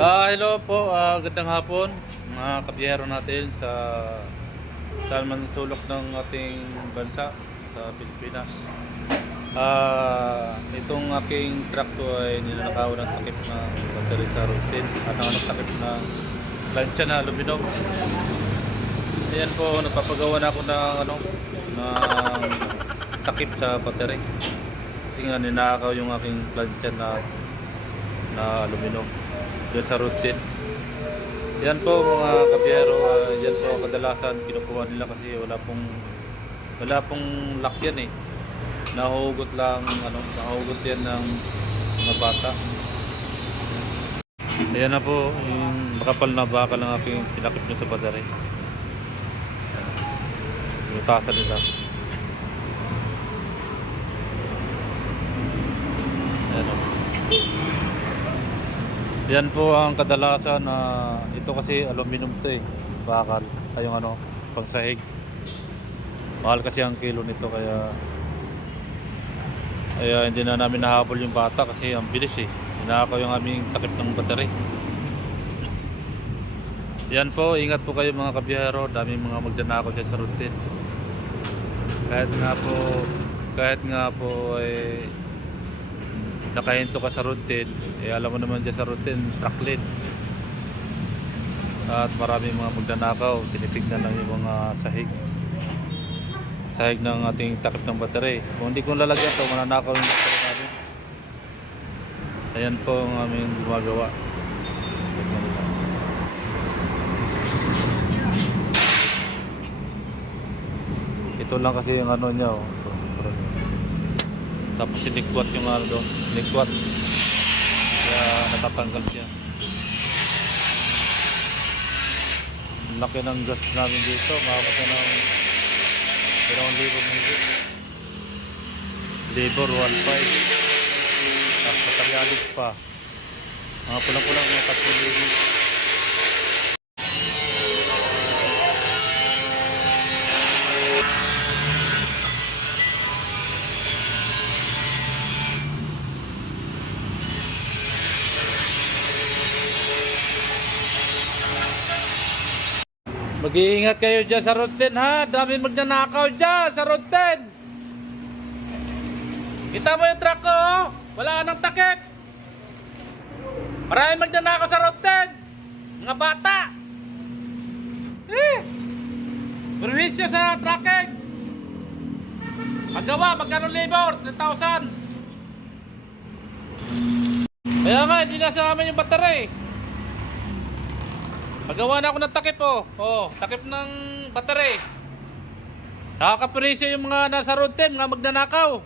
Hello po, gandang hapon mga kabiyero natin sa saan man sulok ng ating bansa sa Pilipinas. Itong aking truck to ay nilalakaw ng takip ng battery sa routine at ang takip ng plancha na aluminum. Ayan po, nagpapagawa na ako ng ng takip sa battery kasi nga ninakaw yung aking plancha na aluminum doon sa routine. Yan po mga kabiyero, yan po kadalasan kinukuha nila kasi wala pong lock yan eh. Nahuhugot lang nahuhugot yan ng mga bata. Ayan na po yung makapal na bakal ng aking pinakip nyo sa battery. Pinutasan nila. Ayan o. Yan po ang kadalasan na ito kasi aluminum to eh. Bakal. Ay yung pangsahig. Mahal kasi ang kilo nito kaya hindi na namin nahabol yung bata kasi ang bilis eh. Hinakaw yung aming takip ng battery. Yan po, ingat po kayo mga kabiyero. Daming mga magdanakaw dyan sa routine. Kahit nga po ay nakahinto ka sa routine, alam mo naman dyan sa routine, truck lane. At maraming mga magdanakaw, tinitignan lang yung mga sahig ng ating takip ng battery. Kung hindi ko lalagyan ito, mananakaw yung battery natin. Ayan po ang aming gumagawa. Ito lang kasi yung niya oh. Tapos sinikwat yung doon, sinikwat. Kaya natatanggal siya. Laki ng gas namin dito, maabot na ng 2,000 higit. Labor 1.5. Tapos materialis pa. Mga pulang-pulang mga 3,000. Mag-iingat kayo dyan sa routine ha. Dami magnanakaw dyan sa routine. Kita mo yung truck ko oh. Wala nang takip. Maraming magnanakaw sa routine. Mga bata. Perwisyo sa tracking. Magawa, magkano labor? 10,000. Kaya nga, hindi nasama yung battery. Magawa na ako ng takip oh. Oh, takip ng battery. Nakakaperisyo yung mga nasa routine, mga magnanakaw.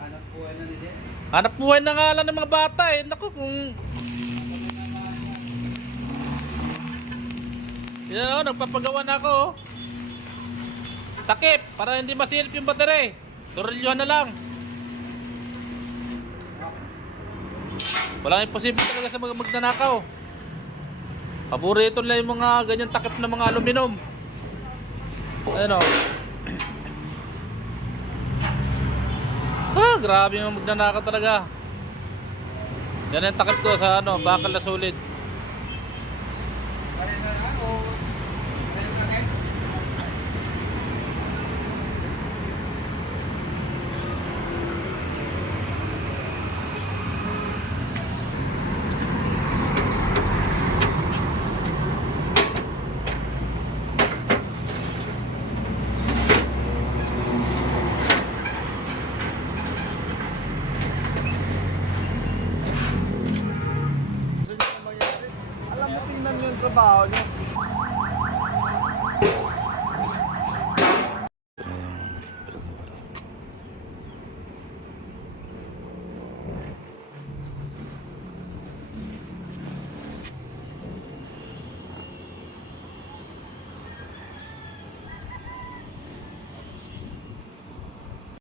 Hanap buhay na nila. Hanap buhay na nga lang ng mga bata eh. Naku kung... Yan oh, nagpapagawa na ako oh. Takip, para hindi masilip yung battery. Turilyohan na lang. Walang imposible talaga sa mga magnanakaw. Paborito nila yung mga ganyan takip na mga aluminum. Ayun o. Grabe yung magnanakaw talaga. Yan yung takip ko sa bakal na solid. Alam mo, tingnan mo yung trabaho niyo.